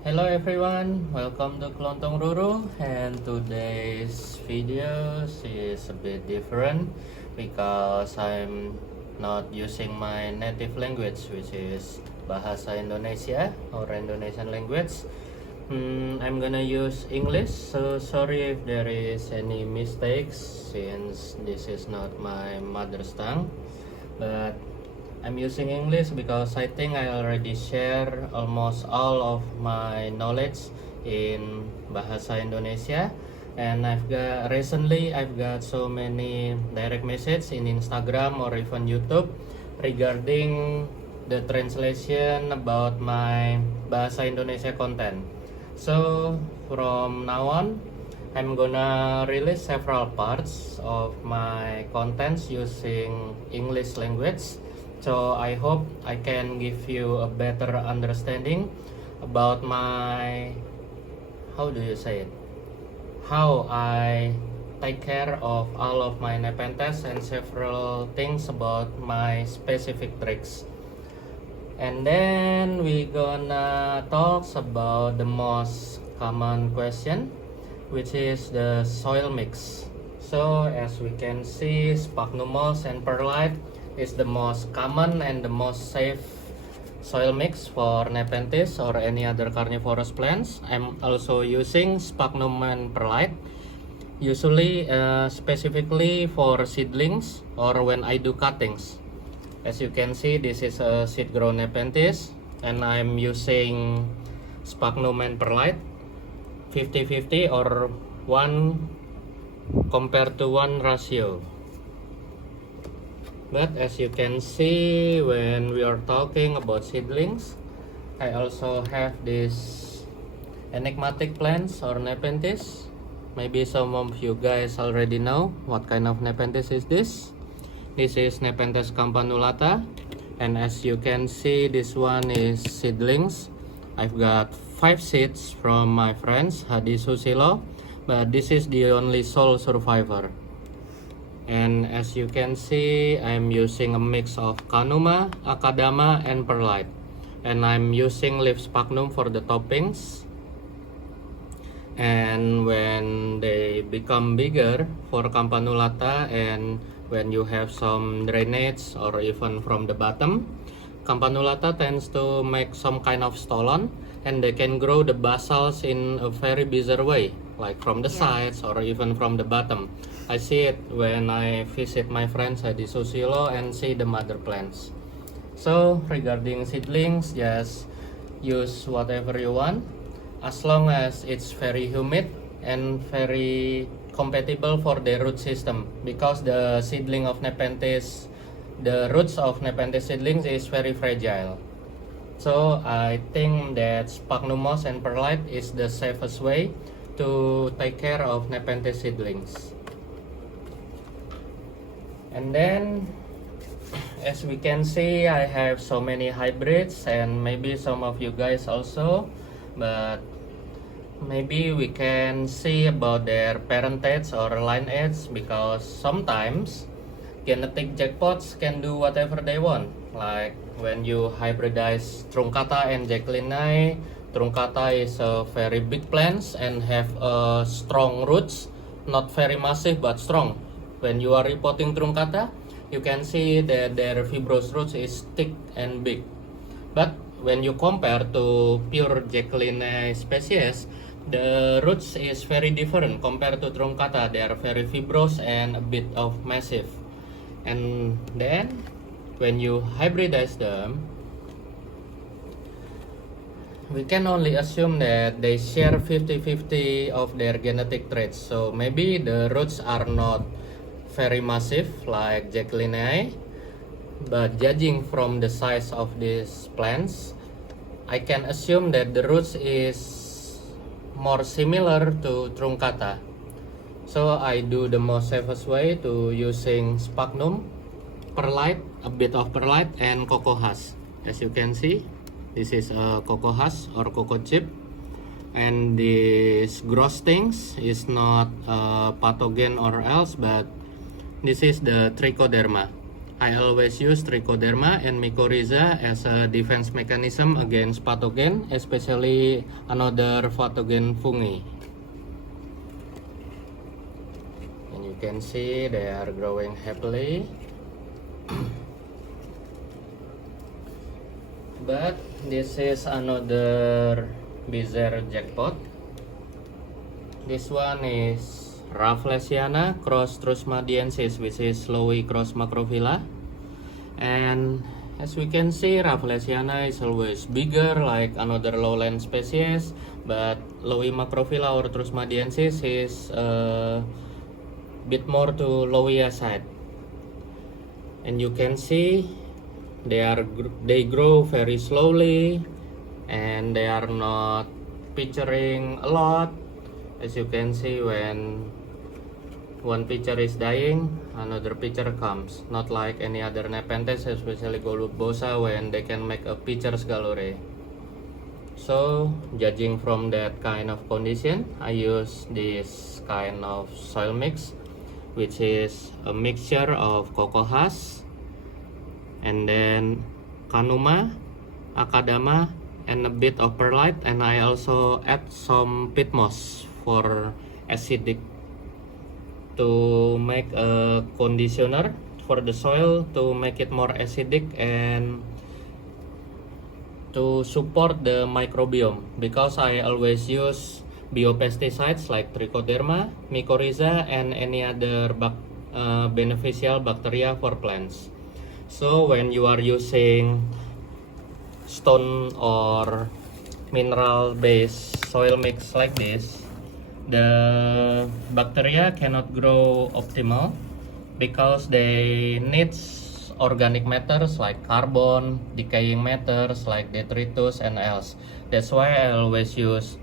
Hello everyone, welcome to Kelontong Ruru, and today's video is a bit different because I'm not using my native language, which is Bahasa Indonesia or Indonesian language. I'm gonna use English, so sorry if there is any mistakes since this is not my mother's tongue, but I'm using English because I think I already share almost all of my knowledge in Bahasa Indonesia, and I've got so many direct message in Instagram or even YouTube regarding the translation about my Bahasa Indonesia content. So from now on, I'm gonna release several parts of my contents using English language. So I hope I can give you a better understanding about how do you say it? How I take care of all of my Nepenthes and several things about my specific tricks. And then we gonna talk about the most common question, which is the soil mix. So as we can see, sphagnum moss and perlite is the most common and the most safe soil mix for Nepenthes or any other carnivorous plants. I'm also using sphagnum and perlite, usually specifically for seedlings or when I do cuttings. As you can see, this is a seed grown Nepenthes, and I'm using sphagnum and perlite 50-50 or 1 compared to 1 ratio. But as you can see, when we are talking about seedlings, I also have this enigmatic plants or Nepenthes. Maybe some of you guys already know what kind of Nepenthes is this. This is Nepenthes campanulata, and as you can see, this one is seedlings. I've got 5 seeds from my friends Hadi Susilo, but this is the only sole survivor. And as you can see, I'm using a mix of Canuma, Akadama, and perlite. And I'm using leaf sphagnum for the toppings. And when they become bigger for campanulata, and when you have some drainage or even from the bottom, campanulata tends to make some kind of stolon, and they can grow the basals in a very bizarre way, like from the sides or even from the bottom. I see it when I visit my friends at the Susilo and see the mother plants. So regarding seedlings, just use whatever you want, as long as it's very humid and very compatible for the root system, because the seedling of Nepenthes, the roots of Nepenthes seedlings is very fragile. So I think that sphagnum moss and perlite is the safest way to take care of Nepenthes seedlings. And then as we can see, I have so many hybrids, and maybe some of you guys also, but maybe we can see about their parentage or lineage, because sometimes genetic jackpots can do whatever they want. Like when you hybridize Truncata and Jacqueline, Truncata is a very big plant and have strong roots, not very massive but strong. When you are repotting Truncata, you can see that their fibrous roots is thick and big. But when you compare to pure Jacqueline species, the roots is very different compared to Truncata. They are very fibrous and a bit of massive. And then when you hybridize them, we can only assume that they share 50-50 of their genetic traits. So maybe the roots are not very massive like Jacqueline, but judging from the size of these plants, I can assume that the roots is more similar to Truncata. So I do the most safest way to using sphagnum, perlite, a bit of perlite, and cocoa husk. As you can see, this is a cocoa husk or cocoa chip, and this gross things is not a pathogen or else, but this is the trichoderma. I always use Trichoderma and Mycorrhiza as a defense mechanism against pathogen, especially another pathogen fungi. And you can see they are growing happily. But this is another bizarre jackpot. This one is Rafflesiana cross Trusmadiensis, which is Lowi cross Macrophylla. And as we can see, Rafflesiana is always bigger like another lowland species, but Lowi Macrophylla or Trusmadiensis is a bit more to Lowia side. And you can see they grow very slowly and they are not picturing a lot. As you can see, when one pitcher is dying, another pitcher comes. Not like any other Nepenthes, especially Golubbosa, when they can make a pitcher's gallery. So, judging from that kind of condition, I use this kind of soil mix, which is a mixture of cocoa husk, and then Canuma, Akadama, and a bit of perlite, and I also add some peat moss for acidic, to make a conditioner for the soil to make it more acidic and to support the microbiome, because I always use biopesticides like Trichoderma, Mycorrhiza, and any other beneficial bacteria for plants. So when you are using stone or mineral based soil mix like this, the bacteria cannot grow optimal because they need organic matters like carbon, decaying matters like detritus and else. That's why I always use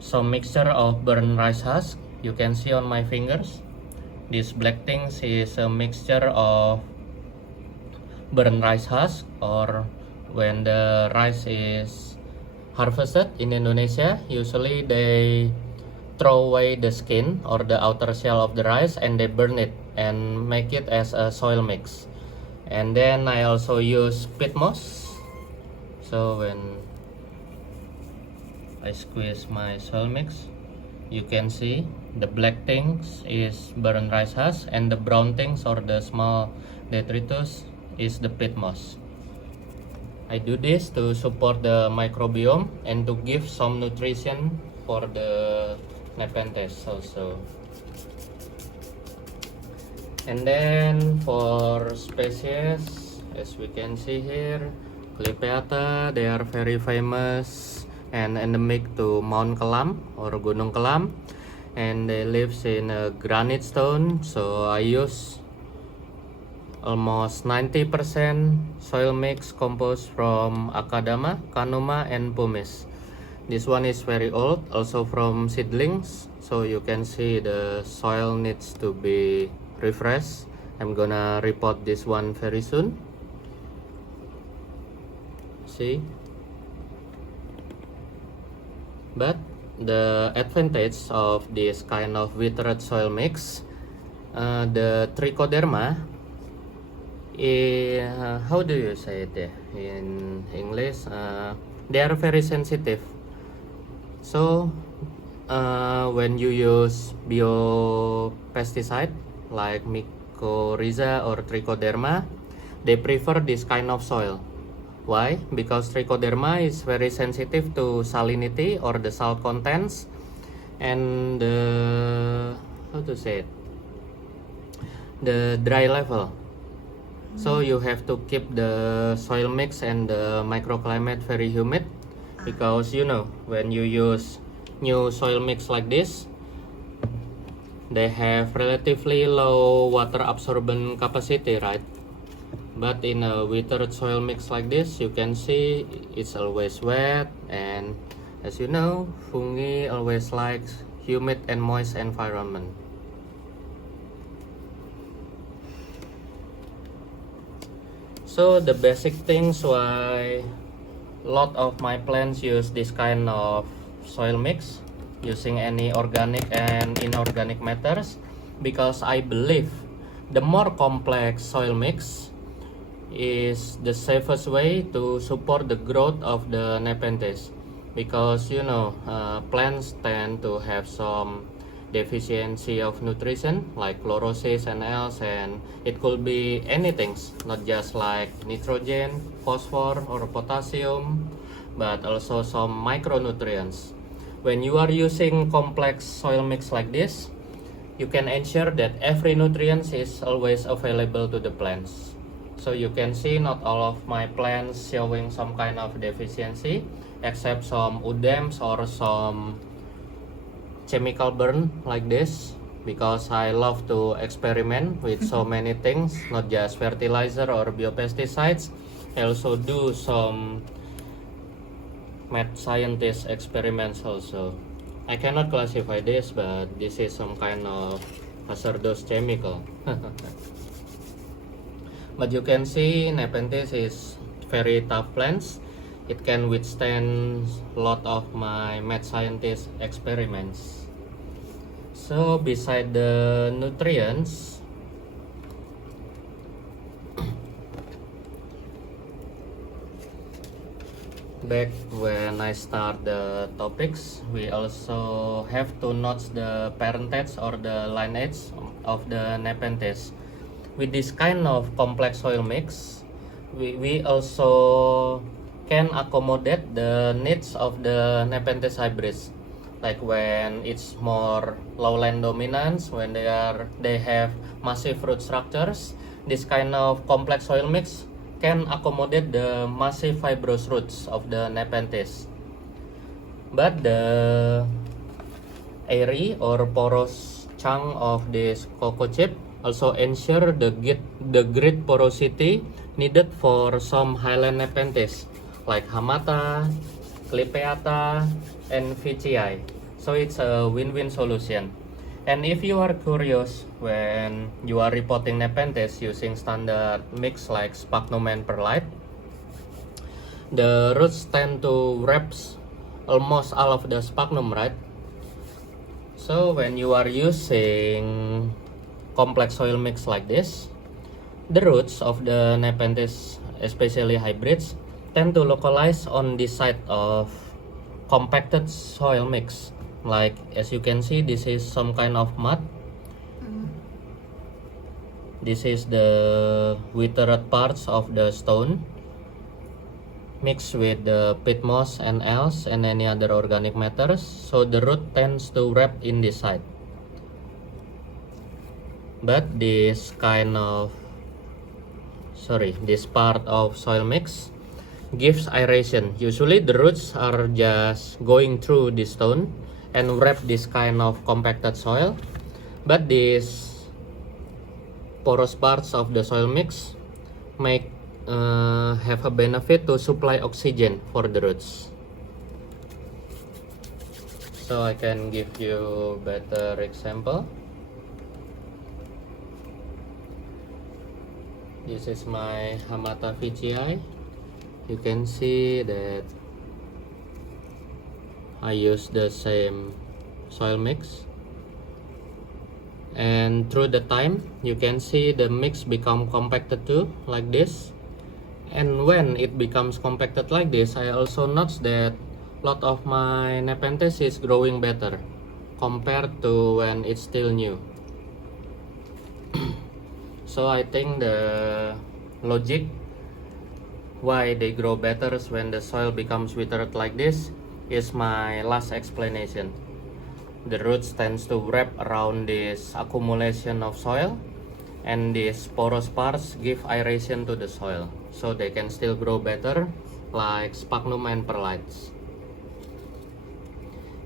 some mixture of burnt rice husk. You can see on my fingers, this black things is a mixture of burnt rice husk, or when the rice is harvested in Indonesia, usually they throw away the skin or the outer shell of the rice and they burn it and make it as a soil mix. And then I also use peat moss. So when I squeeze my soil mix, you can see the black things is burnt rice husk and the brown things or the small detritus is the peat moss. I do this to support the microbiome and to give some nutrition for the Nepenthes also. And then for species, as we can see here, Clypeata, they are very famous and endemic to Mount Kelam or Gunung Kelam, and they live in a granite stone. So I use almost 90% soil mix composed from Akadama, Canuma, and Pumice. This one is very old, also from seedlings, so you can see the soil needs to be refreshed. I'm gonna repot this one very soon. See? But the advantage of this kind of withered soil mix, the Trichoderma, how do you say it in English? They are very sensitive. So when you use biopesticide like Mycorrhiza or Trichoderma, they prefer this kind of soil. Why? Because Trichoderma is very sensitive to salinity or the salt contents and the, how to say it, the dry level. So you have to keep the soil mix and the microclimate very humid, because you know, when you use new soil mix like this, they have relatively low water absorbent capacity, right? But in a withered soil mix like this, you can see it's always wet, and as you know, fungi always likes humid and moist environment. So the basic things why a lot of my plants use this kind of soil mix using any organic and inorganic matters, because I believe the more complex soil mix, is the safest way to support the growth of the Nepenthes, because plants tend to have some deficiency of nutrition like chlorosis and else, and it could be anything, not just like nitrogen, phosphor or potassium, but also some micronutrients. When you are using complex soil mix like this, you can ensure that every nutrient is always available to the plants. So you can see not all of my plants showing some kind of deficiency, except some udems or some chemical burn like this, because I love to experiment with so many things, not just fertilizer or biopesticides. I also do some mad scientist experiments also. I cannot classify this, but this is some kind of hazardous chemical. But you can see Nepenthes is very tough plants. It can withstand a lot of my mad scientist experiments. So beside the nutrients, back when I start the topics, we also have to note the parentage or the lineage of the Nepenthes. With this kind of complex soil mix, we also can accommodate the needs of the Nepenthes hybrids, like when it's more lowland dominance, when they have massive root structures. This kind of complex soil mix can accommodate the massive fibrous roots of the Nepenthes. But the airy or porous chunk of this cocoa chip also ensure the great porosity needed for some highland Nepenthes like Hamata, Clypeata, and Veitchii. So it's a win-win solution. And if you are curious, when you are reporting Nepenthes using standard mix like sphagnum and perlite, the roots tend to wrap almost all of the sphagnum, right? So when you are using complex soil mix like this, the roots of the Nepenthes, especially hybrids, tend to localize on the side of compacted soil mix. Like as you can see, this is some kind of mud. This is the withered parts of the stone mixed with the peat moss and else and any other organic matters, so the root tends to wrap in this side. But this part of soil mix gives aeration. Usually the roots are just going through the stone and wrap this kind of compacted soil, but these porous parts of the soil mix have a benefit to supply oxygen for the roots. So I can give you better example. This is my Hamata Veitchii. You can see that I use the same soil mix, and through the time you can see the mix become compacted too, like this. And when it becomes compacted like this, I also notice that a lot of my Nepenthes is growing better compared to when it's still new. So I think the logic why they grow better when the soil becomes withered like this is my last explanation. The roots tends to wrap around this accumulation of soil, and these porous parts give aeration to the soil, so they can still grow better like sphagnum and perlites.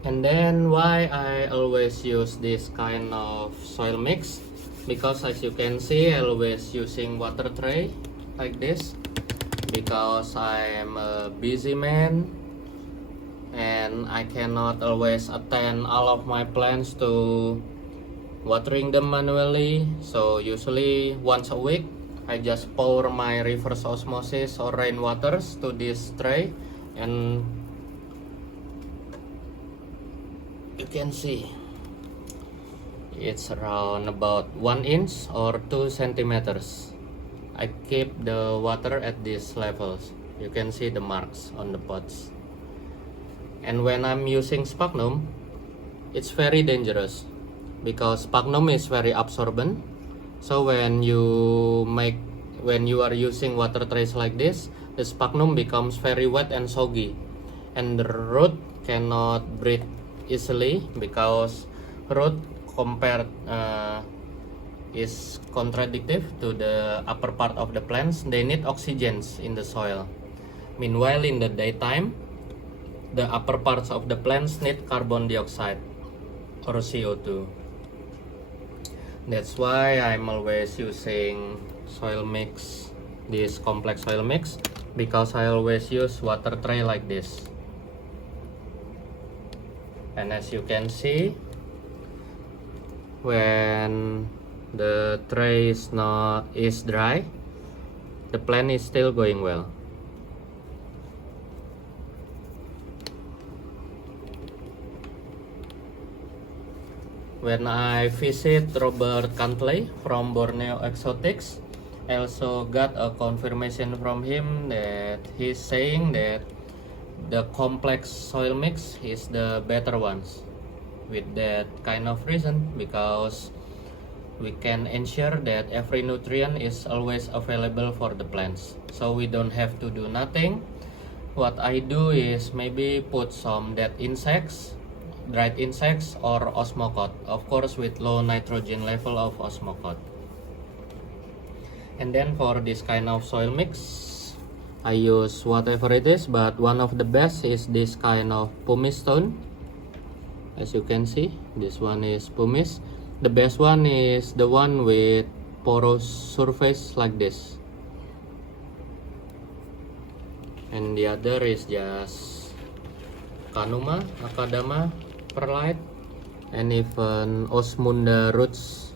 And then why I always use this kind of soil mix, because as you can see I always using water tray like this, because I am a busy man and I cannot always attend all of my plants to watering them manually. So usually once a week I just pour my reverse osmosis or rainwaters to this tray, and you can see it's around about 1 inch or 2 centimeters. I keep the water at these levels. You can see the marks on the pots. And when I'm using sphagnum, it's very dangerous because sphagnum is very absorbent. So when you are using water trays like this, the sphagnum becomes very wet and soggy, and the root cannot breathe easily because root compared is contradictive to the upper part of the plants. They need oxygens in the soil. Meanwhile, in the daytime, the upper parts of the plants need carbon dioxide or CO2. That's why I'm always using soil mix, this complex soil mix, because I always use water tray like this. And as you can see, when the tray is dry, the plant is still going well. When I visit Robert Cantley from Borneo Exotics, I also got a confirmation from him that he's saying that the complex soil mix is the better ones. With that kind of reason, because we can ensure that every nutrient is always available for the plants, so we don't have to do nothing. What I do is maybe put some dead insects, dried insects, or Osmocote, of course with low nitrogen level of Osmocote. And then for this kind of soil mix, I use whatever it is, but one of the best is this kind of pumice stone. As you can see, this one is pumice. The best one is the one with porous surface like this, and the other is just Canuma, Macadama, Perlite, and even Osmunda roots,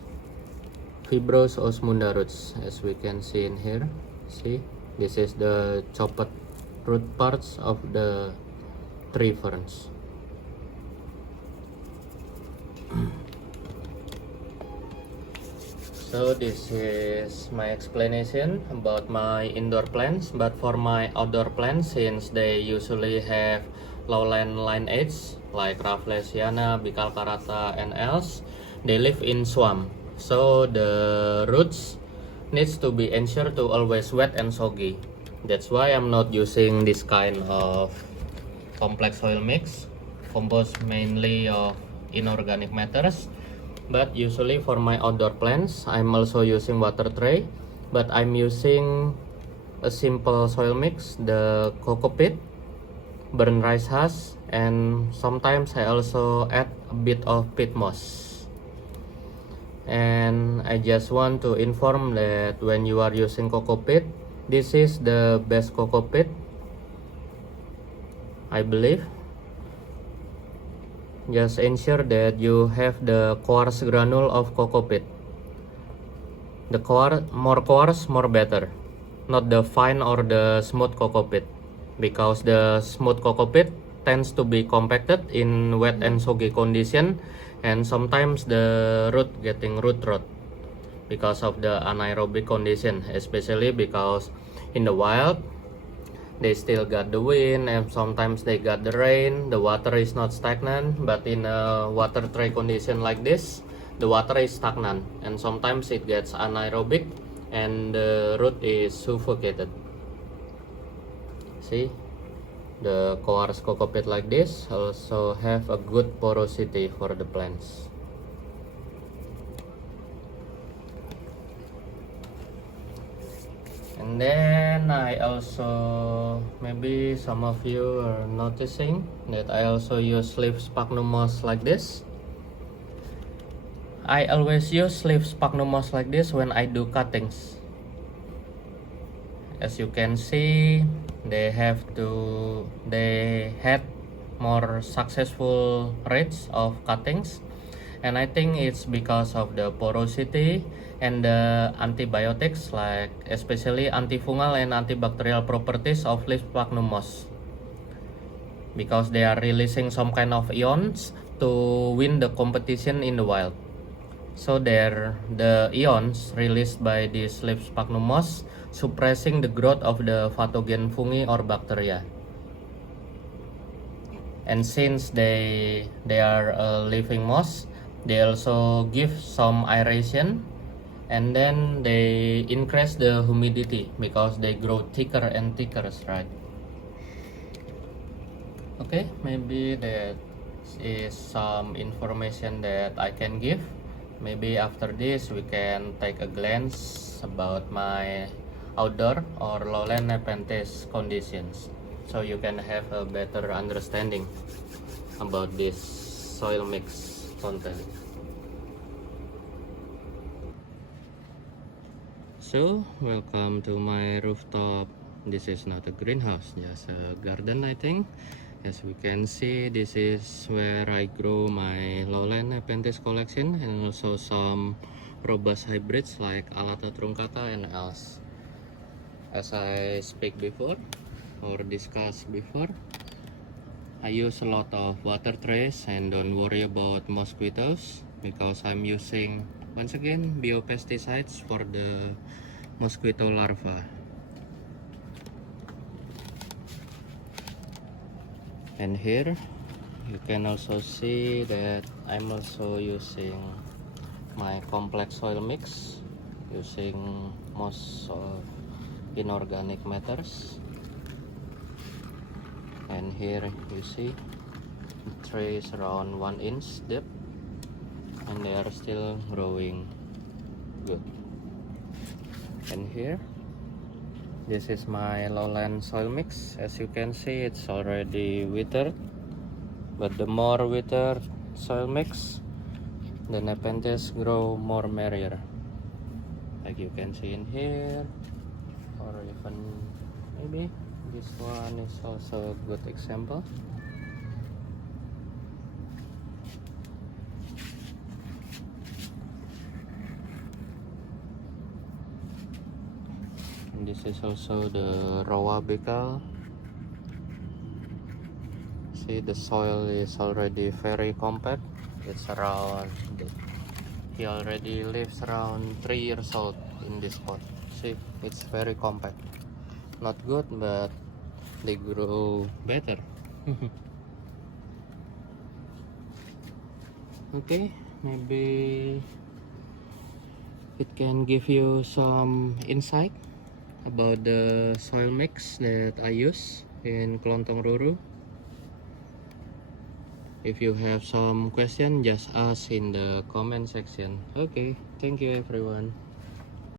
fibrous Osmunda roots, as we can see in here. See, this is the chopped root parts of the tree ferns. So this is my explanation about my indoor plants. But for my outdoor plants, since they usually have lowland lineage like Rafflesiana, Bicalcarata, and else, they live in swamp. So the roots needs to be ensured to always wet and soggy. That's why I'm not using this kind of complex soil mix, composed mainly of inorganic matters. But usually for my outdoor plants, I'm also using water tray, but I'm using a simple soil mix, the coco peat, burnt rice husk, and sometimes I also add a bit of peat moss. And I just want to inform that when you are using coco peat, this is the best coco peat, I believe. Just ensure that you have the coarse granule of coco peat. The more coarse, more better. Not the fine or the smooth coco peat, because the smooth coco peat tends to be compacted in wet and soggy condition, and sometimes the root getting root rot because of the anaerobic condition, especially because in the wild they still got the wind and sometimes they got the rain. The water is not stagnant, but in a water tray condition like this, the water is stagnant and sometimes it gets anaerobic and the root is suffocated. See, the coarse coco peat like this also have a good porosity for the plants. And then I also, maybe some of you are noticing that I also use leaf sphagnum moss like this. I always use leaf sphagnum moss like this when I do cuttings. As you can see, they had more successful rates of cuttings, and I think it's because of the porosity and the antibiotics, like especially antifungal and antibacterial properties of leaf sphagnum moss, because they are releasing some kind of ions to win the competition in the wild. So there, the ions released by this leaf sphagnum moss suppressing the growth of the pathogen fungi or bacteria. And since they are a living moss, they also give some aeration, and then they increase the humidity because they grow thicker and thicker, right? Okay, maybe that is some information that I can give. Maybe after this we can take a glance about my outdoor or lowland Nepenthes conditions, so you can have a better understanding about this soil mix content. So welcome to my rooftop. This is not a greenhouse, just a garden, I think. As we can see, this is where I grow my lowland Nepenthes collection and also some robust hybrids like Alata truncata and else. As I speak before or discussed before, I use a lot of water trays and don't worry about mosquitoes because I'm using, once again, biopesticides for the mosquito larvae. And here you can also see that I'm also using my complex soil mix using most of inorganic matters. And here you see the tree is around 1 inch deep and they are still growing good. And here, this is my lowland soil mix. As you can see, it's already withered, but the more withered soil mix, the Nepenthes grow more merrier, like you can see in here, or even maybe this one is also a good example. And this is also the Rowa Becal. See, the soil is already very compact. It's around, he already lives around 3 years old in this pot. See, it's very compact. Not good, but they grow better. Okay, maybe it can give you some insight about the soil mix that I use in Kelontong Roro. If you have some question, just ask in the comment section. Okay, thank you everyone.